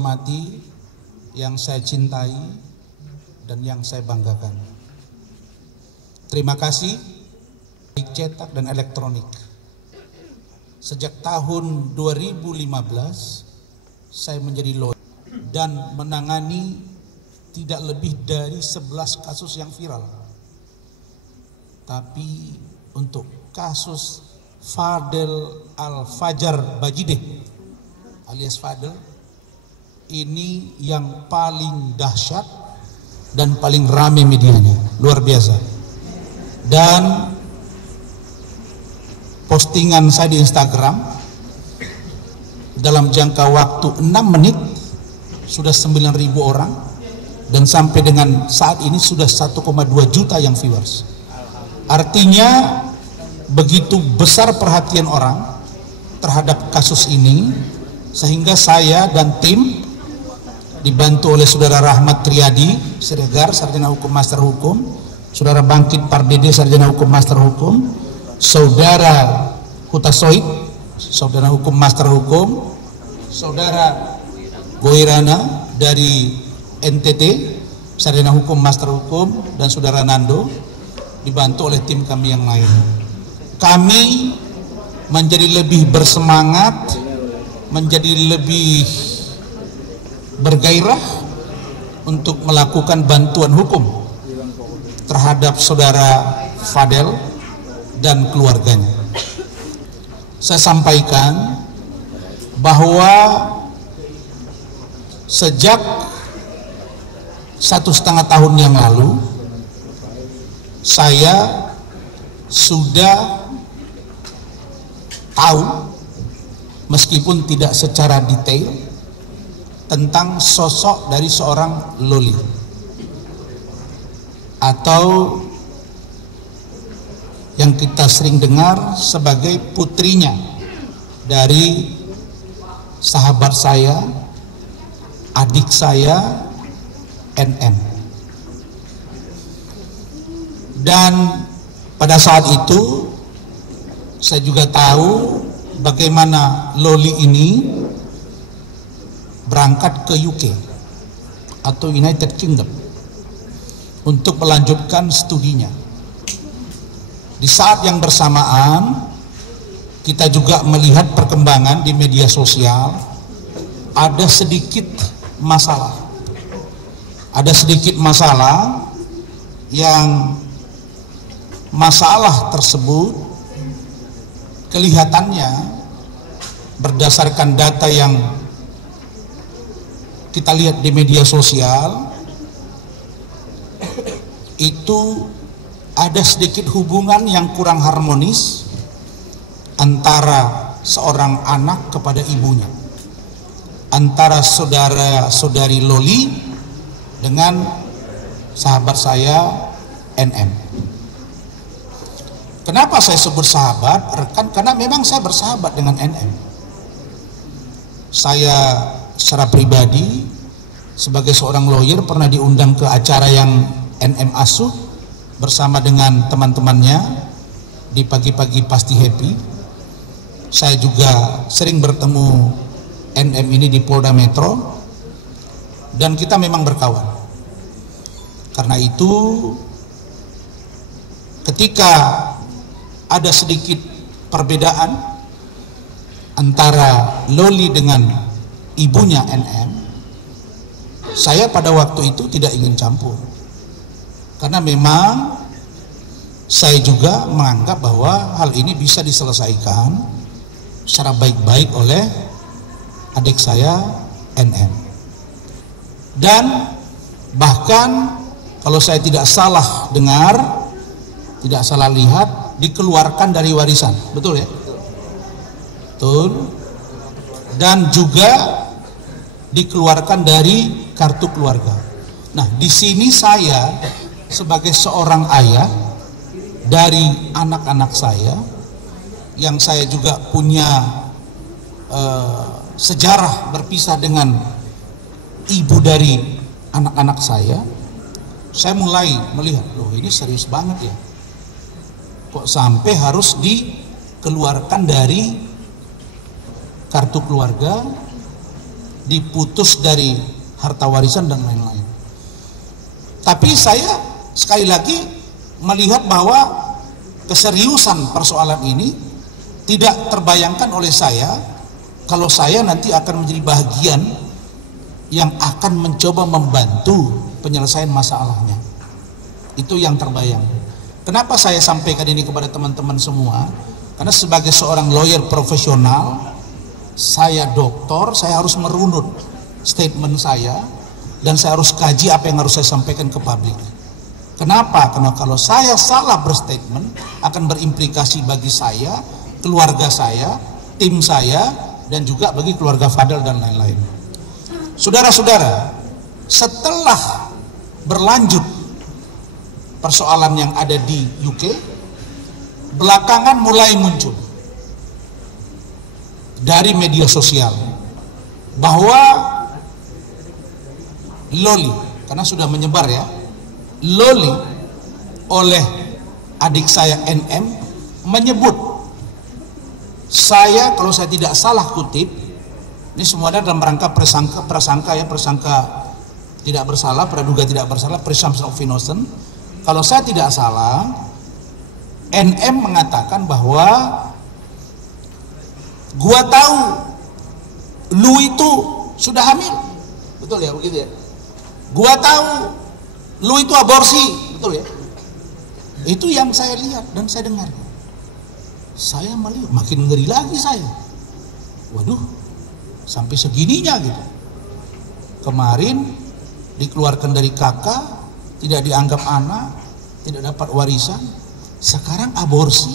hormati, yang saya cintai, dan yang saya banggakan. Terima kasih cetak dan elektronik. Sejak tahun 2015 saya menjadi lawyer dan menangani tidak lebih dari 11 kasus yang viral. Tapi untuk kasus Fadel Al-Fajar Bajideh alias Fadel ini yang paling dahsyat dan paling ramai medianya, luar biasa. Dan postingan saya di Instagram dalam jangka waktu 6 menit sudah 9.000 orang, dan sampai dengan saat ini sudah 1,2 juta yang viewers. Artinya begitu besar perhatian orang terhadap kasus ini, sehingga saya dan tim dibantu oleh Saudara Rahmat Triadi Siregar, Sarjana Hukum Master Hukum, Saudara Bangkit Pardede, Sarjana Hukum Master Hukum, Saudara Hutasoid, Saudara Hukum Master Hukum, Saudara Goirana dari NTT, Sarjana Hukum Master Hukum, dan Saudara Nando, dibantu oleh tim kami yang lain. Kami menjadi lebih bersemangat, menjadi lebih bergairah untuk melakukan bantuan hukum terhadap Saudara Fadel dan keluarganya. Saya sampaikan bahwa sejak 1,5 tahun yang lalu saya sudah tahu, meskipun tidak secara detail, tentang sosok dari seorang Loli atau yang kita sering dengar sebagai putrinya dari sahabat saya, adik saya, NM. Dan pada saat itu saya juga tahu bagaimana Loli ini berangkat ke UK atau United Kingdom untuk melanjutkan studinya. Di saat yang bersamaan kita juga melihat perkembangan di media sosial, ada sedikit masalah. Ada sedikit masalah yang masalah tersebut kelihatannya berdasarkan data yang kita lihat di media sosial itu ada sedikit hubungan yang kurang harmonis antara seorang anak kepada ibunya, antara saudara-saudari Loli dengan sahabat saya NM. Kenapa saya sebut sahabat, rekan? Karena memang saya bersahabat dengan NM. Saya secara pribadi sebagai seorang lawyer pernah diundang ke acara yang NM asuh bersama dengan teman-temannya di Pagi-Pagi Pasti Happy. Saya juga sering bertemu NM ini di Polda Metro dan kita memang berkawan. Karena itu ketika ada sedikit perbedaan antara Loli dengan ibunya NM, saya pada waktu itu tidak ingin campur, karena memang saya juga menganggap bahwa hal ini bisa diselesaikan secara baik-baik oleh adik saya NM. Dan bahkan kalau saya tidak salah dengar, tidak salah lihat, dikeluarkan dari warisan, betul ya? Betul. Dan juga dikeluarkan dari kartu keluarga. Nah, di sini saya sebagai seorang ayah dari anak-anak saya, yang saya juga punya sejarah berpisah dengan ibu dari anak-anak saya mulai melihat, loh ini serius banget ya, kok sampai harus dikeluarkan dari kartu keluarga diputus dari harta warisan dan lain-lain. Tapi saya sekali lagi melihat bahwa keseriusan persoalan ini tidak terbayangkan oleh saya kalau saya nanti akan menjadi bagian yang akan mencoba membantu penyelesaian masalahnya. Itu yang terbayang. Kenapa saya sampaikan ini kepada teman-teman semua? Karena sebagai seorang lawyer profesional, saya doktor, saya harus merunut statement saya dan saya harus kaji apa yang harus saya sampaikan ke publik. Kenapa? Karena kalau saya salah berstatement akan berimplikasi bagi saya, keluarga saya, tim saya, dan juga bagi keluarga Fadel dan lain-lain. Saudara-saudara, setelah berlanjut persoalan yang ada di UK, belakangan mulai muncul dari media sosial bahwa Loli, karena sudah menyebar ya, Loli oleh adik saya NM menyebut saya, kalau saya tidak salah kutip, ini semua ada dalam rangka prasangka ya, prasangka tidak bersalah, praduga tidak bersalah, presumption of innocence. Kalau saya tidak salah, NM mengatakan bahwa gua tahu lu itu sudah hamil, betul ya, begitu ya. Gua tahu lu itu aborsi, betul ya. Itu yang saya lihat dan saya dengar. Saya melihat makin ngeri lagi saya. Waduh, sampai segininya gitu. Kemarin dikeluarkan dari kakak, tidak dianggap anak, tidak dapat warisan, sekarang aborsi,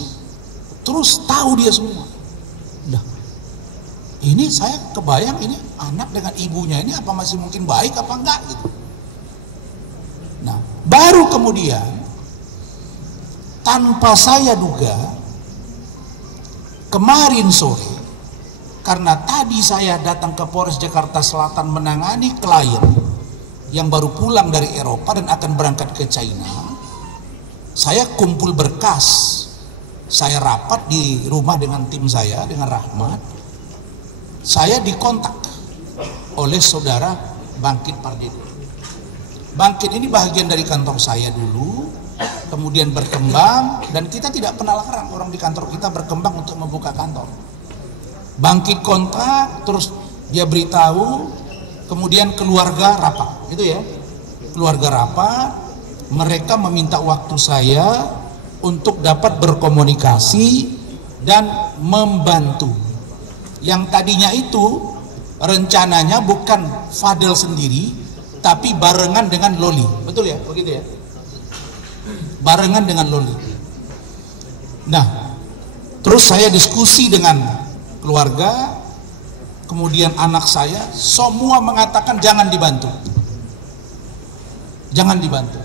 terus tahu dia semua. Nah, ini saya kebayang ini anak dengan ibunya ini apa masih mungkin baik apa enggak gitu. Nah, baru kemudian tanpa saya duga kemarin sore, karena tadi saya datang ke Polres Jakarta Selatan menangani klien yang baru pulang dari Eropa dan akan berangkat ke China, saya kumpul berkas, saya rapat di rumah dengan tim saya, dengan Rahmat. Saya dikontak oleh saudara Bangkit Pardede. Bangkit ini bagian dari kantor saya dulu, kemudian berkembang, dan kita tidak pernah larang orang di kantor kita berkembang untuk membuka kantor. Bangkit kontak, terus dia beritahu, kemudian keluarga rapat, gitu ya. Keluarga rapat, mereka meminta waktu saya untuk dapat berkomunikasi dan membantu. Yang tadinya itu rencananya bukan Fadel sendiri, tapi barengan dengan Loli, betul ya, begitu ya. Barengan dengan Loli. Nah, terus saya diskusi dengan keluarga, kemudian anak saya, semua mengatakan jangan dibantu. Jangan dibantu.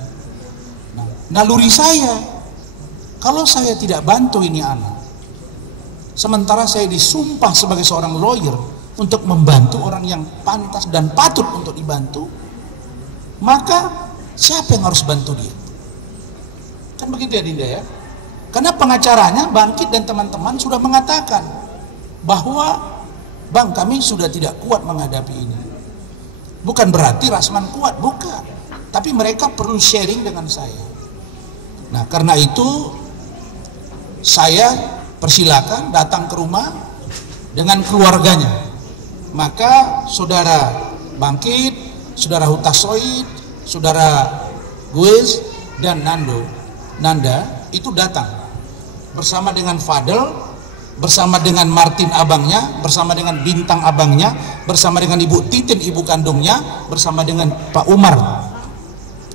Nah, naluri saya, kalau saya tidak bantu ini anak, sementara saya disumpah sebagai seorang lawyer untuk membantu orang yang pantas dan patut untuk dibantu, maka siapa yang harus bantu dia? Kan begitu ya Dinda ya? Karena pengacaranya Bangkit dan teman-teman sudah mengatakan bahwa Bang, kami sudah tidak kuat menghadapi ini. Bukan berarti Rasman kuat, bukan. Tapi mereka perlu sharing dengan saya. Nah, karena itu saya persilakan datang ke rumah dengan keluarganya. Maka saudara Bangkit, saudara Hutasoid, saudara Guis dan Nanda itu datang bersama dengan Fadel, bersama dengan Martin abangnya, bersama dengan Bintang abangnya, bersama dengan Ibu Titin ibu kandungnya, bersama dengan Pak Umar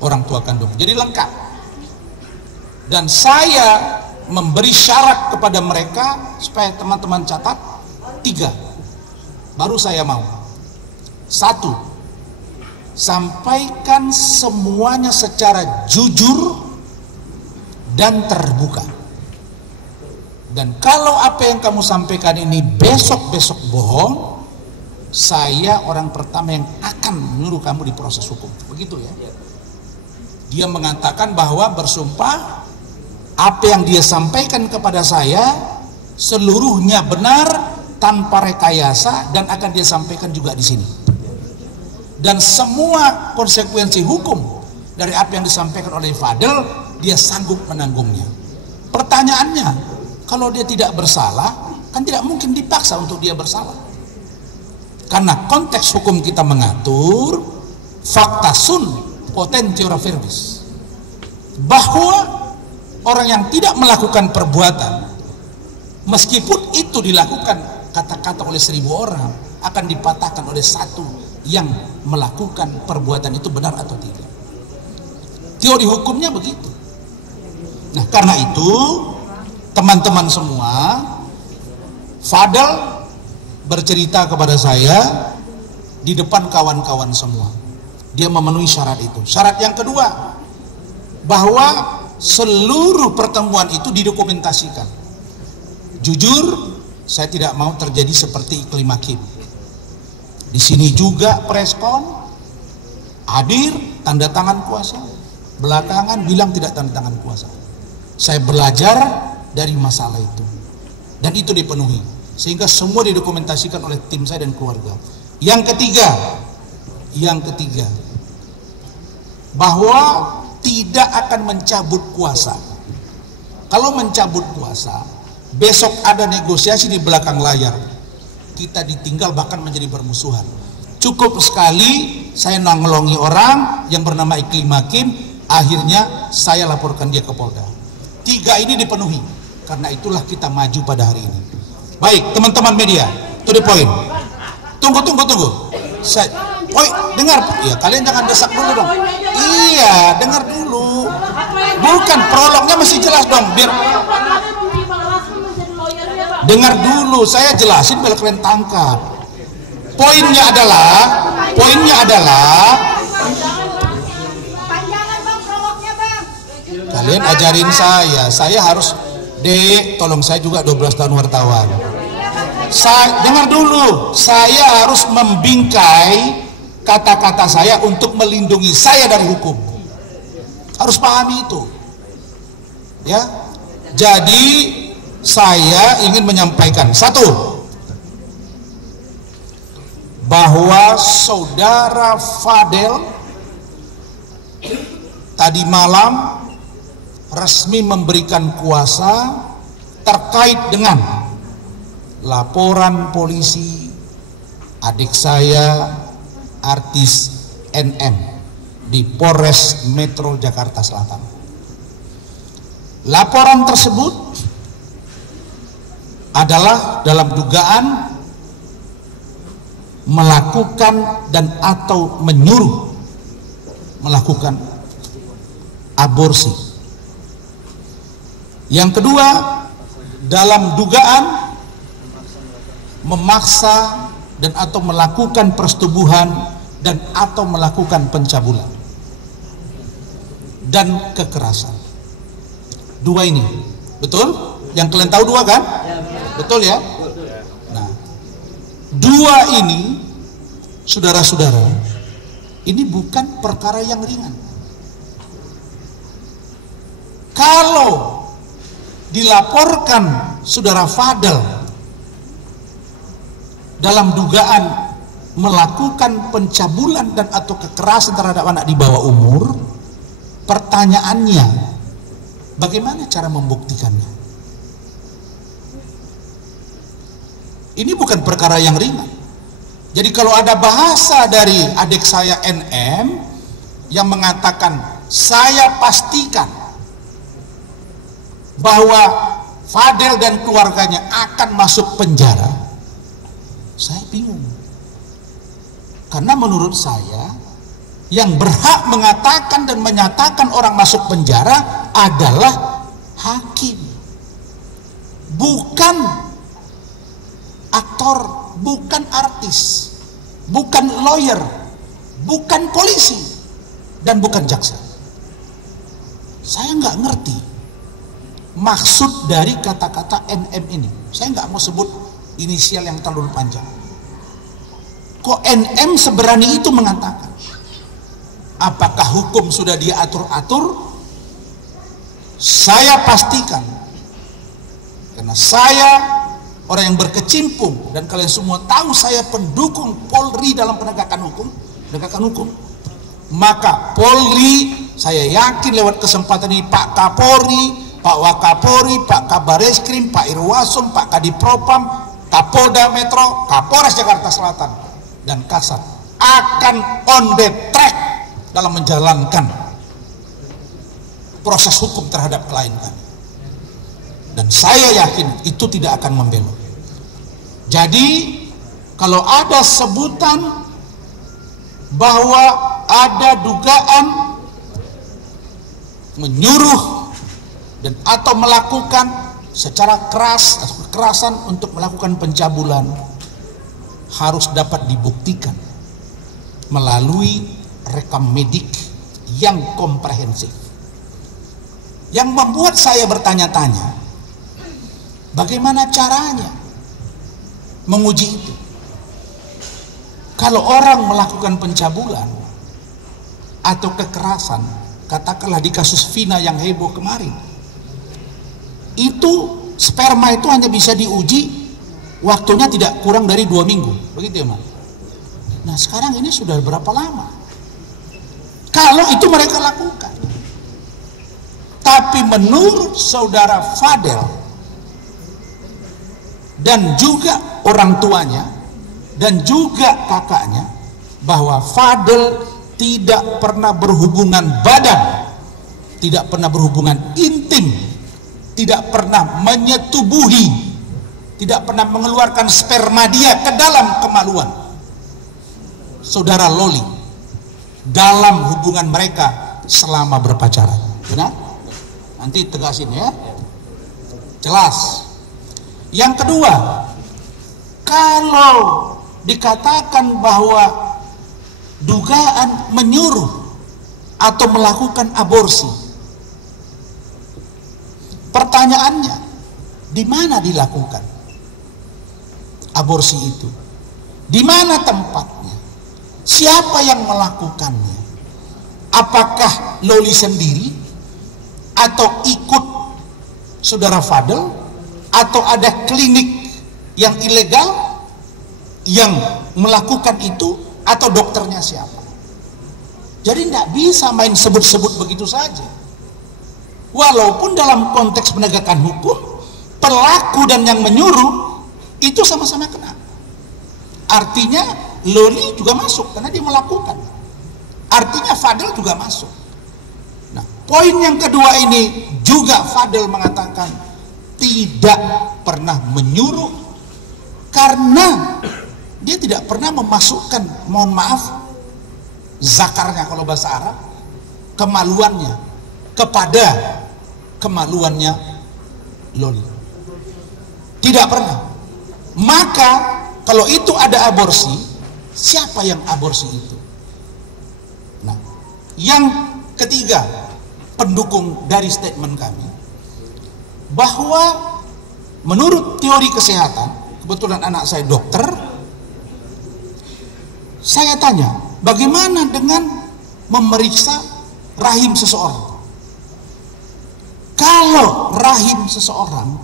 orang tua kandung. Jadi lengkap. Dan saya memberi syarat kepada mereka supaya teman-teman catat 3. Baru saya mau. 1. Sampaikan semuanya secara jujur dan terbuka. Dan kalau apa yang kamu sampaikan ini besok-besok bohong, saya orang pertama yang akan menyuruh kamu diproses hukum. Begitu ya. Dia mengatakan bahwa bersumpah apa yang dia sampaikan kepada saya seluruhnya benar tanpa rekayasa dan akan dia sampaikan juga di sini. dan semua konsekuensi hukum dari apa yang disampaikan oleh Fadel dia sanggup menanggungnya. Pertanyaannya, kalau dia tidak bersalah, kan tidak mungkin dipaksa untuk dia bersalah. Karena konteks hukum kita mengatur fakta sun potentiora verbis, bahwa orang yang tidak melakukan perbuatan, meskipun itu dilakukan kata-kata oleh 1000 orang, akan dipatahkan oleh satu yang melakukan perbuatan itu benar atau tidak. Teori hukumnya begitu. Nah, karena itu teman-teman semua, Fadel bercerita kepada saya di depan kawan-kawan semua. Dia memenuhi syarat itu. Syarat yang kedua, bahwa seluruh pertemuan itu didokumentasikan. Jujur, saya tidak mau terjadi seperti iklim hakim. Di sini juga preskon, hadir, tanda tangan kuasa, belakangan bilang tidak tanda tangan kuasa. Saya belajar dari masalah itu, dan itu dipenuhi, sehingga semua didokumentasikan oleh tim saya dan keluarga. Yang ketiga, bahwa tidak akan mencabut kuasa. Kalau mencabut kuasa, besok ada negosiasi di belakang layar, kita ditinggal bahkan menjadi bermusuhan. Cukup sekali saya nongolongi orang yang bernama Iklim Hakim, akhirnya saya laporkan dia ke Polda. 3 ini dipenuhi, karena itulah kita maju pada hari ini. Baik, teman-teman media, to the point. Tunggu. Dengar, ya kalian jangan desak dulu dong. Iya, dengar dulu. Bukan, prolognya masih jelas dong, biar dengar dulu, saya jelasin biar kalian tangkap. Poinnya adalah kalian ajarin saya harus tolong saya juga 12 tahun wartawan. Dengar dulu, saya harus membingkai kata-kata saya untuk melindungi saya dari hukum. Harus pahami itu. Ya. Jadi saya ingin menyampaikan satu, bahwa saudara Fadel tadi malam resmi memberikan kuasa terkait dengan laporan polisi adik saya artis NM di Polres Metro Jakarta Selatan. Laporan tersebut adalah dalam dugaan melakukan dan atau menyuruh melakukan aborsi. Yang kedua, dalam dugaan memaksa dan atau melakukan persetubuhan dan atau melakukan pencabulan dan kekerasan. 2 ini, betul? Yang kalian tahu 2 kan? Betul ya? Nah, 2 ini, saudara-saudara, ini bukan perkara yang ringan. Kalau dilaporkan saudara Fadel dalam dugaan melakukan pencabulan dan atau kekerasan terhadap anak di bawah umur, pertanyaannya, bagaimana cara membuktikannya? Ini bukan perkara yang ringan. Jadi kalau ada bahasa dari adik saya NM yang mengatakan, saya pastikan bahwa Fadel dan keluarganya akan masuk penjara, saya bingung. Karena menurut saya, yang berhak mengatakan dan menyatakan orang masuk penjara adalah hakim, bukan aktor, bukan artis, bukan lawyer, bukan polisi, dan bukan jaksa. Saya nggak ngerti maksud dari kata-kata NM ini. Saya nggak mau sebut inisial yang terlalu panjang. Kok NM seberani itu mengatakan? Apakah hukum sudah dia atur-atur? Saya pastikan, karena saya orang yang berkecimpung dan kalian semua tahu saya pendukung Polri dalam penegakan hukum, penegakan hukum. Maka Polri, saya yakin lewat kesempatan ini Pak Kapolri, Pak Wakapolri, Pak Kabareskrim, Pak Irwasum, Pak Kadipropam, Kapolda Metro, Kapolres Jakarta Selatan, dan Kasat akan on the track dalam menjalankan proses hukum terhadap klien kami. Dan saya yakin itu tidak akan membelok. Jadi kalau ada sebutan bahwa ada dugaan menyuruh dan atau melakukan secara keras atau kekerasan untuk melakukan pencabulan, harus dapat dibuktikan melalui rekam medik yang komprehensif. Yang membuat saya bertanya-tanya, bagaimana caranya menguji itu? Kalau orang melakukan pencabulan atau kekerasan, katakanlah di kasus Vina yang heboh kemarin, itu sperma itu hanya bisa diuji waktunya tidak kurang dari 2 minggu, begitu ya, Mas? Nah, sekarang ini sudah berapa lama kalau itu mereka lakukan? Tapi menurut saudara Fadel dan juga orang tuanya dan juga kakaknya, bahwa Fadel tidak pernah berhubungan badan, tidak pernah berhubungan intim, tidak pernah menyetubuhi, tidak pernah mengeluarkan sperma dia ke dalam kemaluan saudara Loli dalam hubungan mereka selama berpacaran. Benar? Nanti tegasin ya, jelas. Yang kedua, kalau dikatakan bahwa dugaan menyuruh atau melakukan aborsi, pertanyaannya, di mana dilakukan aborsi itu? Di mana tempatnya? Siapa yang melakukannya? Apakah Loli sendiri atau ikut saudara Fadel, atau ada klinik yang ilegal yang melakukan itu, atau dokternya siapa? Jadi tidak bisa main sebut-sebut begitu saja. Walaupun dalam konteks penegakan hukum, pelaku dan yang menyuruh itu sama-sama kena. Artinya Loli juga masuk karena dia melakukan. Artinya Fadel juga masuk. Nah, poin yang kedua ini juga Fadel mengatakan tidak pernah menyuruh karena dia tidak pernah memasukkan, mohon maaf, zakarnya kalau bahasa Arab, kemaluannya kepada kemaluannya Loli. Tidak pernah. Maka kalau itu ada aborsi, siapa yang aborsi itu? Nah, yang ketiga, pendukung dari statement kami, bahwa menurut teori kesehatan, kebetulan anak saya dokter, saya tanya, bagaimana dengan memeriksa rahim seseorang? Kalau rahim seseorang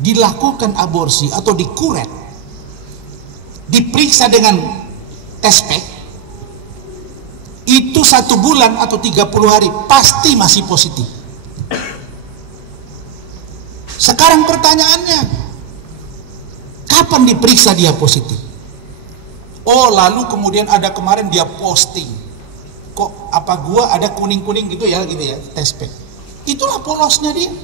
dilakukan aborsi atau dikuret, diperiksa dengan tespek, itu 1 bulan atau 30 hari pasti masih positif. Sekarang pertanyaannya, kapan diperiksa dia positif? Oh, lalu kemudian ada kemarin dia posting, kok apa gua ada kuning-kuning gitu ya tespek. Itulah polosnya dia.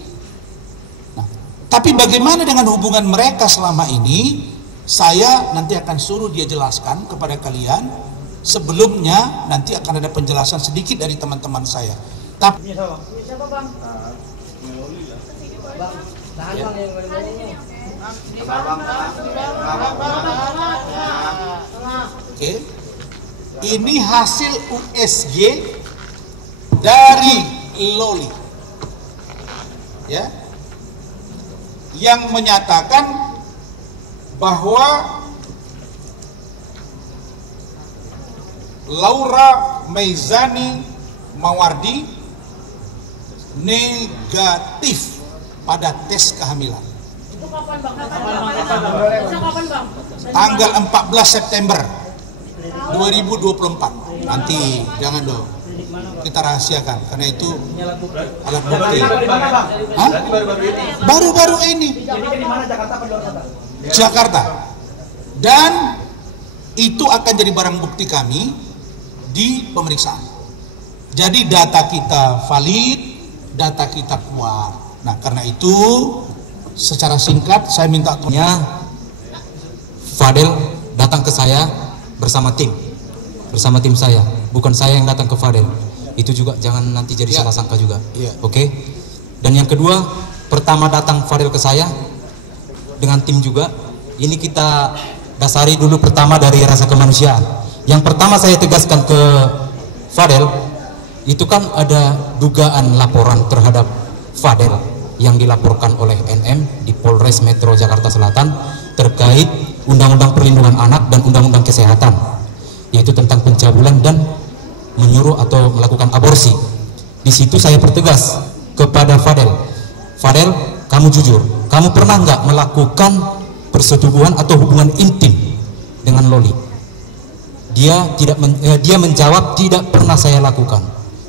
Nah, tapi bagaimana dengan hubungan mereka selama ini? Saya nanti akan suruh dia jelaskan kepada kalian. Sebelumnya nanti akan ada penjelasan sedikit dari teman-teman saya. Tapi siapa bang? Bang, tahan bang yang ngomongnya. Oke. Ini hasil USG dari Loli, ya, yang menyatakan bahwa Laura Meizani Mawardi negatif pada tes kehamilan. Itu kapan bang? Kapan bang? Tanggal 14 September. 2024. Nanti jangan dong. Kita rahasiakan karena itu alat bukti. Hah? Baru-baru ini. Jakarta. Dan itu akan jadi barang bukti kami di pemeriksaan. Jadi data kita valid, data kita kuat. Nah, karena itu secara singkat saya minta Fadel datang ke saya bersama tim saya, bukan saya yang datang ke Fadel. Itu juga jangan nanti jadi salah sangka juga. Oke. Dan yang kedua, pertama datang Fadel ke saya dengan tim juga. Ini kita dasari dulu pertama dari rasa kemanusiaan. Yang pertama saya tegaskan ke Fadel, itu kan ada dugaan laporan terhadap Fadel yang dilaporkan oleh NM di Polres Metro Jakarta Selatan terkait Undang-Undang Perlindungan Anak dan Undang-Undang Kesehatan, yaitu tentang pencabulan dan menyuruh atau melakukan aborsi. Di situ saya pertegas kepada Fadel, kamu jujur, kamu pernah nggak melakukan persetubuhan atau hubungan intim dengan Loli? Dia menjawab tidak pernah saya lakukan.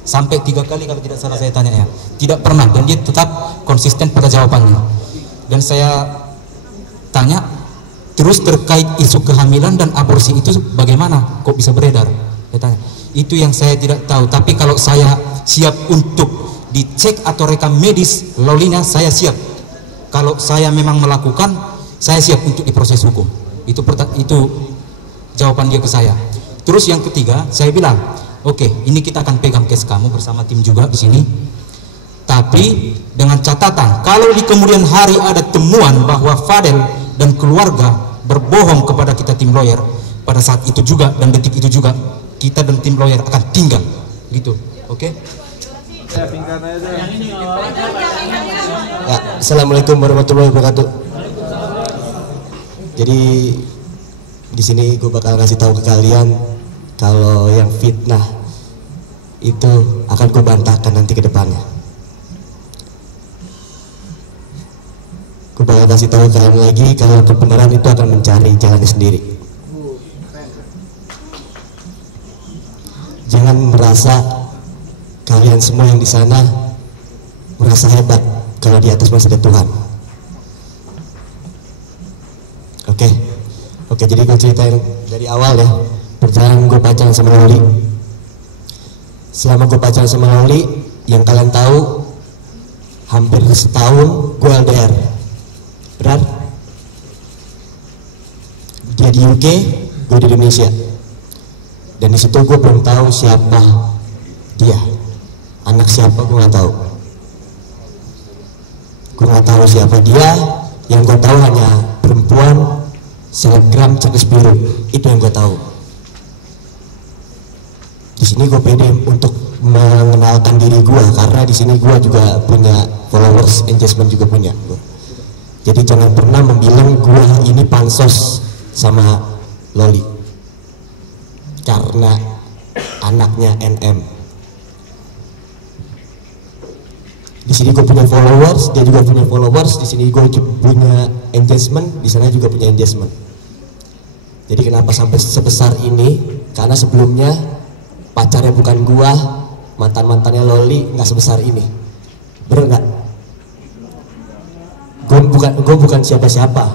Sampai 3 kali kalau tidak salah saya tanya ya, tidak pernah, dan dia tetap konsisten pada jawabannya. Dan saya tanya terus terkait isu kehamilan dan aborsi itu bagaimana kok bisa beredar? Saya tanya. Itu yang saya tidak tahu, tapi kalau saya siap untuk dicek atau rekam medis Lolinya, saya siap. Kalau saya memang melakukan, saya siap untuk diproses hukum. Itu jawaban dia ke saya. Terus yang ketiga, saya bilang, oke, ini kita akan pegang case kamu bersama tim juga di sini. Tapi dengan catatan, kalau di kemudian hari ada temuan bahwa Fadel dan keluarga berbohong kepada kita tim lawyer, pada saat itu juga dan detik itu juga kita dan tim lawyer akan tinggal, gitu. Oke? Ya, Assalamualaikum warahmatullahi wabarakatuh. Jadi di sini gue bakal kasih tahu ke kalian kalau yang fitnah itu akan gue bantahkan nanti ke depannya. Gue bakal kasih tahu kalian lagi kalau kebenaran itu akan mencari jalannya sendiri. Jangan merasa kalian semua yang di sana merasa hebat kalau di atas masih ada Tuhan. Oke, jadi gue ceritain dari awal ya perjalanan gue pacaran sama Loli. Selama gue pacaran sama Loli, yang kalian tahu hampir setahun gue LDR. Benar? Dia di UK, gue di Indonesia. Dan di situ gue belum tahu siapa dia, anak siapa gue nggak tahu. Gue nggak tahu siapa dia. Yang gue tahu hanya perempuan selebgram cadis biru, itu yang gue tahu. Di sini gue pede untuk mengenalkan diri gue karena di sini gue juga punya followers, engagement juga punya. Jadi jangan pernah membilang gue ini pansos sama Loli karena anaknya NM. Di sini gue punya followers, dia juga punya followers. Di sini gue punya engagement, di sana juga punya engagement. Jadi kenapa sampai sebesar ini? Karena sebelumnya pacarnya bukan gua, mantannya Loli nggak sebesar ini. Bener nggak? Gue bukan siapa-siapa.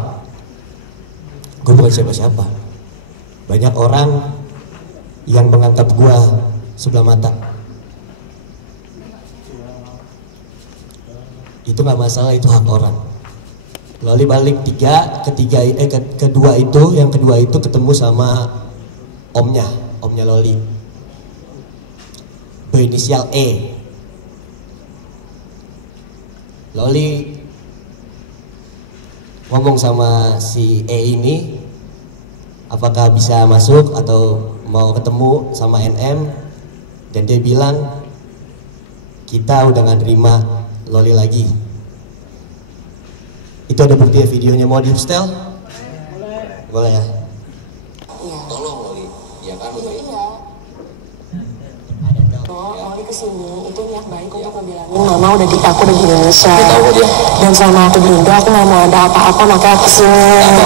Gue bukan siapa-siapa. Banyak orang yang menganggap gua sebelah mata. Itu nggak masalah, itu hak orang. Loli balik yang kedua itu ketemu sama omnya Loli, berinisial E. Loli ngomong sama si E ini apakah bisa masuk atau mau ketemu sama NM, dan dia bilang kita udah nggak terima Loli lagi. Itu ada bukti ya, videonya, mau di setel? Boleh ya? Tolong Loli, ya kan Loli? Ada Loli kesini itu niat baik untuk ngebilangin mama aku udah di Indonesia. Dan selama aku di Indo aku nggak mau ada apa-apa, makanya aku kesini.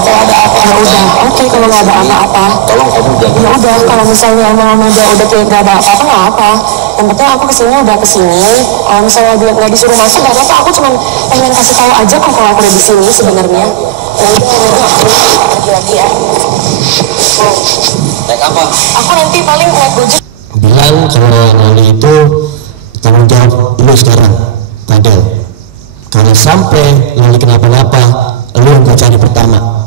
Ya udah, oke, kalau nggak ada apa-apa. Tolong kamu jangan. Ya udah, kalau misalnya mama udah nggak ada apa-apa nggak apa. Yang penting aku kesini udah kesini. Kalau misalnya dia nggak disuruh masuk nggak apa-apa. Aku cuma pengen kasih tahu aja kok kalau aku udah di sini sebenarnya. Ya udah, aku lagi ya. Naik apa? Aku nanti paling naik Gojek. Bilang kalau Loli itu tanggung jawab lu sekarang, Fadel. Kalau sampai Loli kenapa-napa, lu yang gue cari pertama.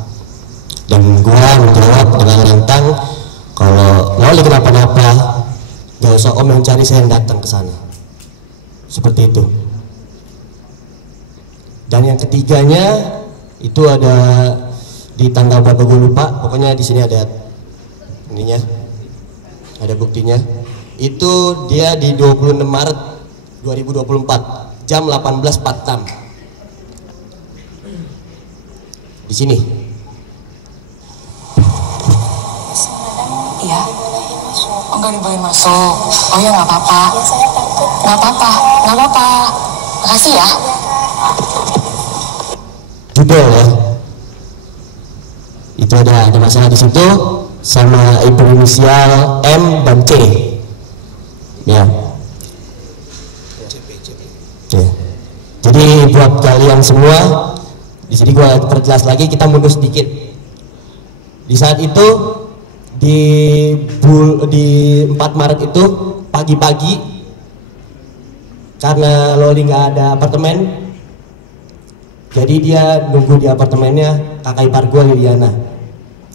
Dan gue menjawab dengan lantang, kalau Loli kenapa-napa, gak usah om yang cari, saya yang datang ke sana. Seperti itu. Dan yang ketiganya itu ada di tanggal berapa gue lupa, pokoknya di sini ada ininya, ada buktinya. Itu dia di 26 Maret 2024 jam 18.46 di sini. Iya. Oh, nggak dibolehin masuk. Oh ya, nggak apa-apa. Nggak apa-apa, nggak apa-apa. Makasih ya. Judul ya. Itu ada masalah di situ sama ibu inisial M dan C. Ya. Ya. Jadi buat kalian semua, di sini gua perjelas lagi, kita mundur sedikit. Di saat itu di 4 Maret itu pagi-pagi, karena Loli nggak ada apartemen, jadi dia nunggu di apartemennya kakak ipar gua, Liliana.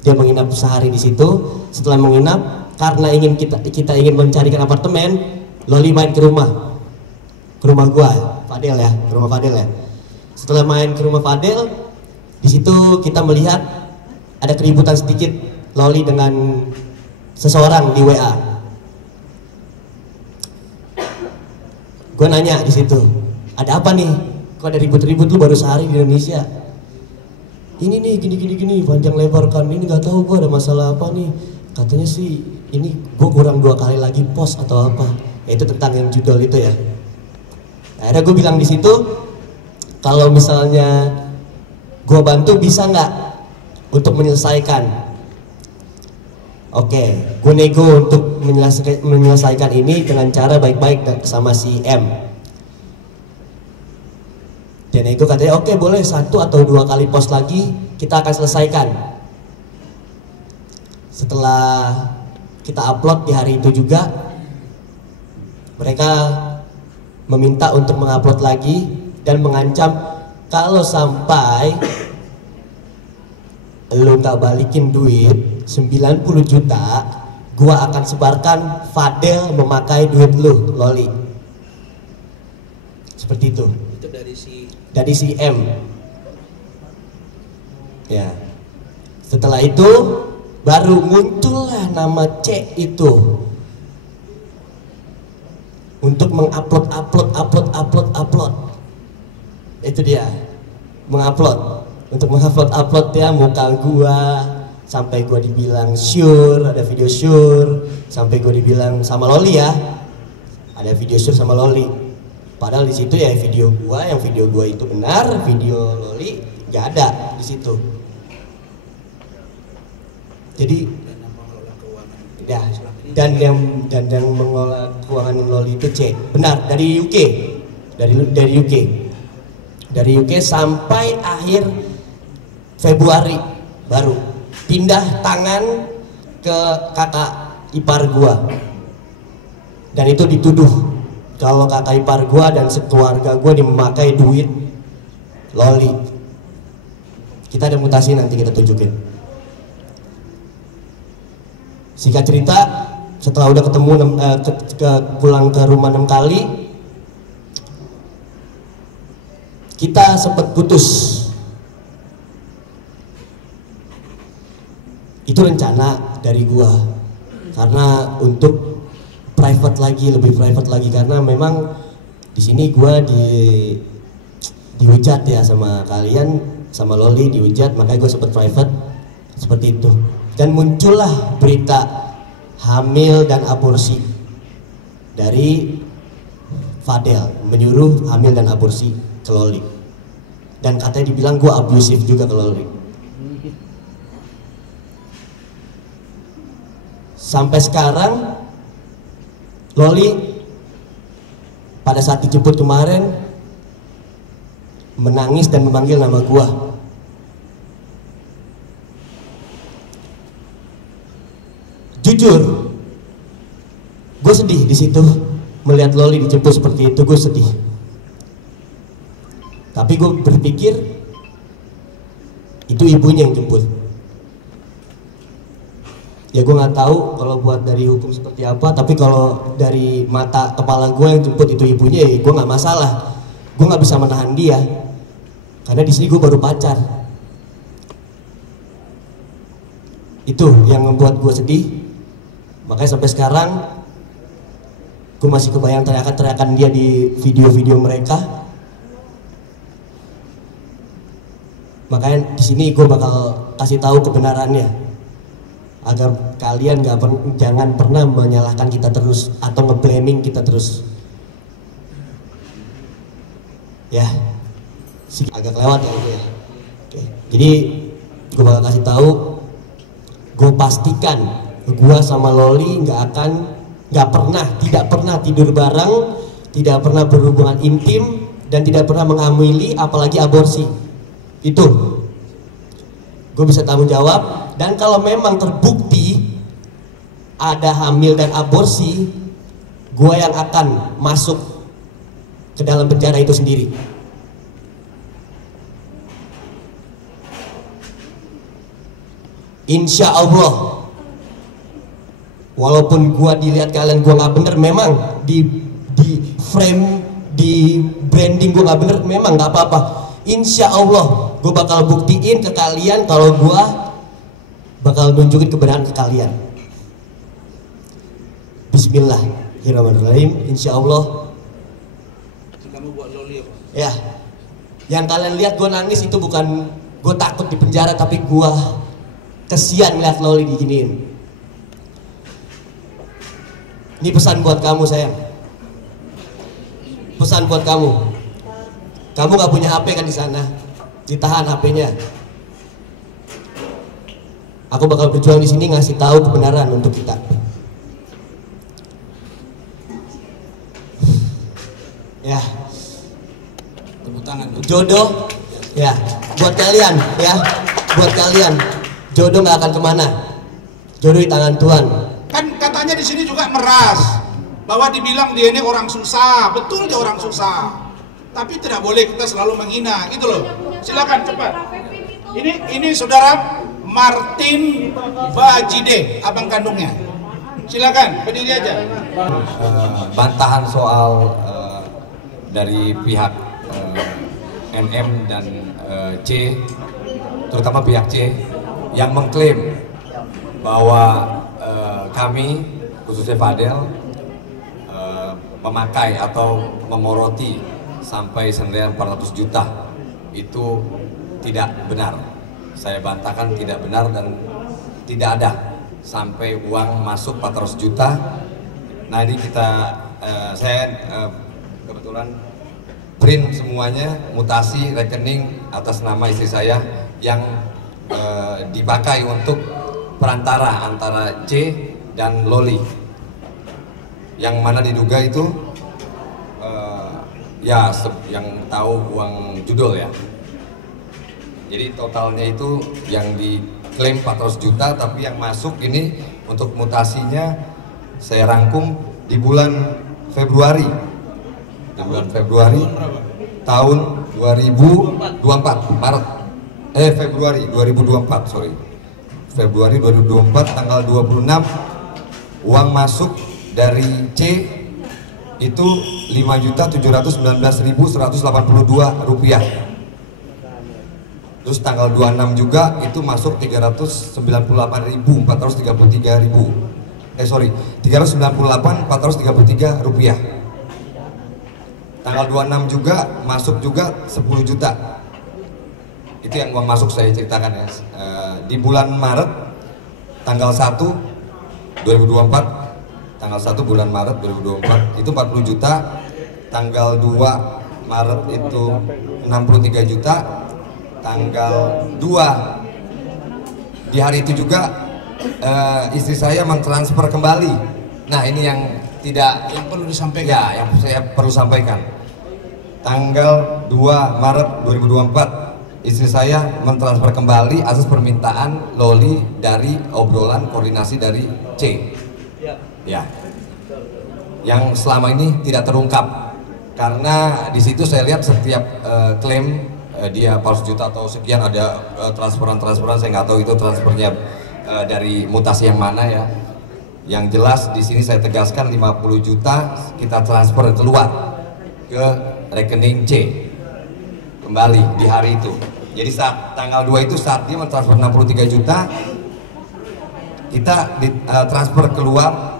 Dia menginap sehari di situ. Setelah menginap, karena kita ingin mencarikan apartemen, Loli main ke rumah gua, Fadel ya, ke rumah Fadel ya. Setelah main ke rumah Fadel, di situ kita melihat ada keributan sedikit Loli dengan seseorang di WA. Gue nanya di situ, ada apa nih? Kok ada ribut-ribut, lu baru sehari di Indonesia? Ini nih gini panjang lebar kan, ini nggak tahu gue ada masalah apa nih. Katanya sih ini gue kurang 2 kali lagi pos atau apa. Ya, itu tentang yang judul itu ya. Akhirnya gue bilang di situ, kalau misalnya gue bantu bisa nggak untuk menyelesaikan. Oke, gue nego untuk menyelesaikan ini dengan cara baik-baik sama si M. Dan nego katanya oke, boleh 1 atau 2 kali pos lagi kita akan selesaikan. Setelah kita upload di hari itu juga, mereka meminta untuk mengupload lagi dan mengancam kalau sampai lu nggak balikin duit 90 juta, gua akan sebarkan Fadel memakai duit lu, Loli. Seperti itu. Itu dari si M. Ya. Setelah itu baru muncullah nama C itu untuk mengupload upload. Itu dia, mengupload. Untuk mengupload ya muka gua, sampai gua dibilang sure, ada video sure, sampai gua dibilang sama Loli ya, ada video sure sama Loli. Padahal di situ ya video gua itu benar, video Loli nggak ada di situ. Jadi ya, dan yang mengelola keuangan Loli itu C, benar, dari UK, dari UK sampai akhir Februari baru pindah tangan ke kakak ipar gua, dan itu dituduh kalau kakak ipar gua dan sekeluarga gua memakai duit Loli. Kita ada mutasi, nanti kita tunjukin. Singkat cerita, setelah udah ketemu pulang ke rumah 6 kali, kita sempat putus. Itu rencana dari gua, karena untuk lebih private lagi, karena memang di sini gua dihujat ya sama kalian, sama Loli dihujat, makanya gua sempat private seperti itu. Dan muncullah berita hamil dan aborsi. dari Fadel menyuruh hamil dan aborsi ke Loli, dan katanya dibilang gue abusif juga ke Loli. Sampai sekarang Loli pada saat dijemput kemarin menangis dan memanggil nama gue. Jujur, gue sedih di situ melihat Loli dijemput seperti itu, gue sedih. Tapi gue berpikir itu ibunya yang jemput. Ya gue nggak tahu kalau buat dari hukum seperti apa, tapi kalau dari mata kepala gue yang jemput itu ibunya, ya gue nggak masalah. Gue nggak bisa menahan dia karena di sini gue baru pacar. Itu yang membuat gue sedih. Makanya sampai sekarang gue masih kebayang teriakan-teriakan dia di video-video mereka. Makanya di sini gue bakal kasih tahu kebenarannya agar kalian jangan pernah menyalahkan kita terus atau nge-blaming kita terus. Ya, agak lewat ya itu ya. Oke. Jadi gue bakal kasih tahu, gue pastikan gue sama Loli tidak pernah tidur bareng, tidak pernah berhubungan intim, dan tidak pernah menghamili, apalagi aborsi. Itu gue bisa tanggung jawab. Dan kalau memang terbukti ada hamil dan aborsi, gue yang akan masuk ke dalam penjara itu sendiri. Insya Allah. Walaupun gua dilihat kalian gua nggak bener, memang di frame, di branding gua nggak bener, memang nggak apa-apa. Insya Allah gua bakal buktiin ke kalian kalau gua bakal nunjukin kebenaran ke kalian. Bismillahirrahmanirrahim. Insya Allah. Kamu buat Loli apa? Ya, yang kalian lihat gua nangis itu bukan gua takut di penjara, tapi gua kesian ngeliat Loli diginiin. Ini pesan buat kamu sayang. Pesan buat kamu. Kamu gak punya HP kan di sana? Ditahan HP-nya. Aku bakal berjuang di sini ngasih tahu kebenaran untuk kita. Ya. Tepuk tangan. Jodoh. Ya. Buat kalian, ya. Buat kalian. Jodoh gak akan kemana. Jodoh di tangan Tuhan. Kan katanya di sini juga meras bahwa dibilang dia ini orang susah. Betul dia orang susah, tapi tidak boleh kita selalu menghina gitu loh. Silakan cepat. Ini saudara Martin Bajide, abang kandungnya. Silakan berdiri aja. Bantahan soal dari pihak NM dan C, terutama pihak C yang mengklaim bahwa kami, khususnya Fadel, memakai atau memoroti sampai senilai 400 juta. Itu tidak benar. Saya bantahkan tidak benar dan tidak ada sampai uang masuk 400 juta. Nah ini saya kebetulan print semuanya, mutasi rekening atas nama istri saya yang dipakai untuk perantara antara C dan Loli, yang mana diduga itu yang tahu uang judul ya. Jadi totalnya itu yang diklaim 400 juta, tapi yang masuk ini untuk mutasinya saya rangkum di bulan Februari. Di bulan Februari tahun 2024, Februari 2024, sorry. Februari 2024 tanggal 26 uang masuk dari C itu 5.719.182 rupiah. Terus tanggal 26 juga itu masuk 398.433 rupiah. Tanggal 26 juga masuk juga 10 juta. Itu yang uang masuk saya ceritakan ya. Di bulan Maret tanggal 1 2024 tanggal 1 bulan Maret 2024 itu 40 juta, tanggal 2 Maret itu 63 juta, tanggal 2 di hari itu juga istri saya mentransfer kembali. Nah ini yang tidak, yang perlu disampaikan. Ya, yang saya perlu sampaikan. Tanggal 2 Maret 2024 istri saya mentransfer kembali atas permintaan Loli dari obrolan koordinasi dari C. Ya. Yang selama ini tidak terungkap. Karena di situ saya lihat setiap klaim dia 400 juta atau sekian ada transferan saya nggak tahu itu transfernya dari mutasi yang mana ya. Yang jelas di sini saya tegaskan 50 juta kita transfer keluar ke rekening C kembali di hari itu. Jadi saat tanggal 2 itu saat dia mentransfer 63 juta kita transfer keluar,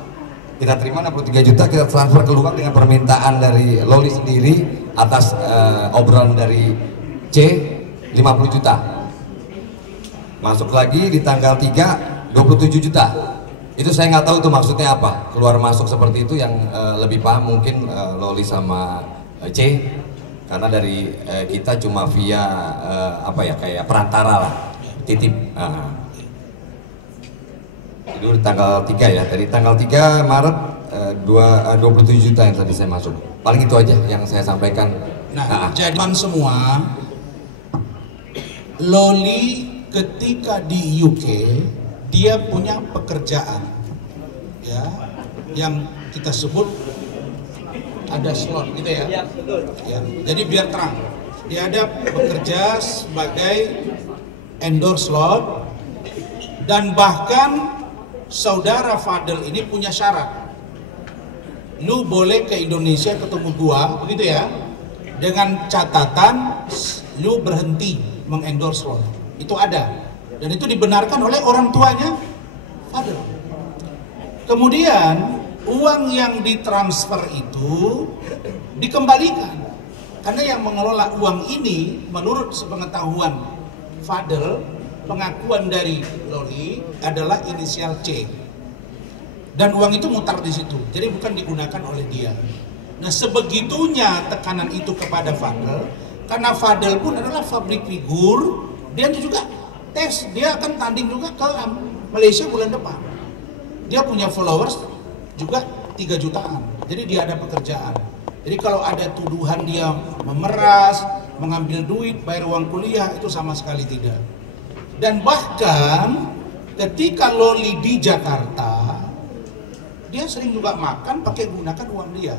kita terima 63 juta, kita transfer keluar dengan permintaan dari Loli sendiri atas obrolan dari C 50 juta. Masuk lagi di tanggal 3 27 juta. Itu saya nggak tahu itu maksudnya apa, keluar masuk seperti itu yang lebih paham mungkin Loli sama C, karena dari kita cuma via apa ya, kayak perantara lah, titip. Itu di tanggal 3 ya, dari tanggal 3 Maret 27 juta yang tadi saya masuk. Paling itu aja yang saya sampaikan. Nah, jadi semua, Loli ketika di UK dia punya pekerjaan ya yang kita sebut ada slot gitu ya. Ya, jadi biar terang, dia ada bekerja sebagai endorse slot, dan bahkan saudara Fadel ini punya syarat, lu boleh ke Indonesia ketemu gua begitu ya, dengan catatan lu berhenti mengendorse slot. Itu ada. Dan itu dibenarkan oleh orang tuanya Fadel. Kemudian uang yang ditransfer itu dikembalikan, karena yang mengelola uang ini menurut sepengetahuan Fadel, pengakuan dari Loli adalah inisial C, dan uang itu mutar di situ, jadi bukan digunakan oleh dia. Nah sebegitunya tekanan itu kepada Fadel, karena Fadel pun adalah public figure, dia juga tes, dia akan tanding juga ke Malaysia bulan depan. Dia punya followers juga 3 jutaan. Jadi dia ada pekerjaan. Jadi kalau ada tuduhan dia memeras, mengambil duit, bayar uang kuliah, itu sama sekali tidak. Dan bahkan ketika Loli di Jakarta, dia sering juga makan pakai gunakan uang dia.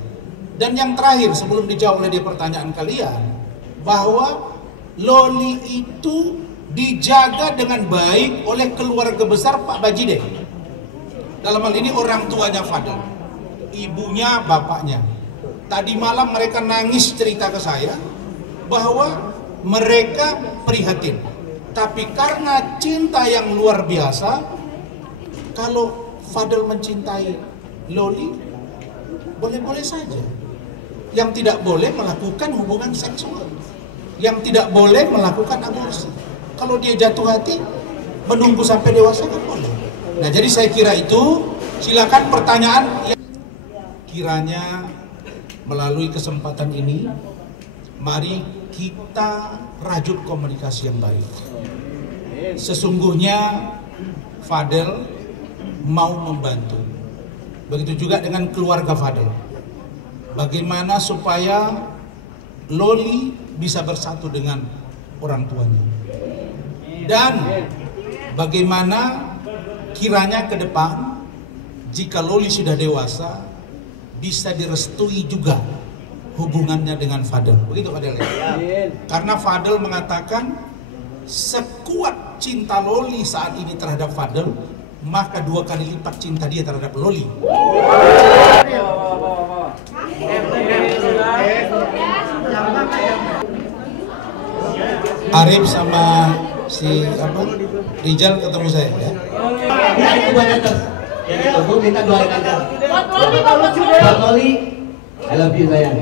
Dan yang terakhir sebelum dijawab oleh dia pertanyaan kalian, bahwa Loli itu dijaga dengan baik oleh keluarga besar Pak Bajide. Dalam hal ini orang tuanya Fadel, ibunya, bapaknya. Tadi malam mereka nangis cerita ke saya bahwa mereka prihatin. Tapi karena cinta yang luar biasa, kalau Fadel mencintai Loli, boleh-boleh saja. Yang tidak boleh melakukan hubungan seksual, yang tidak boleh melakukan aborsi. Kalau dia jatuh hati, menunggu sampai dewasa kan boleh. Nah jadi saya kira itu, silakan pertanyaan. Kiranya melalui kesempatan ini, mari kita rajut komunikasi yang baik. Sesungguhnya Fadel mau membantu. Begitu juga dengan keluarga Fadel. Bagaimana supaya Loli bisa bersatu dengan orang tuanya. Dan bagaimana kiranya ke depan, jika Loli sudah dewasa, bisa direstui juga hubungannya dengan Fadel. Begitu Fadel ya? Karena Fadel mengatakan, sekuat cinta Loli saat ini terhadap Fadel, maka 2 kali lipat cinta dia terhadap Loli. Arif sama si Rijal ketemu saya ya. Ya itu banyak terus. Yang ditunggu minta doain aja. Buat Loli, I love you sayang.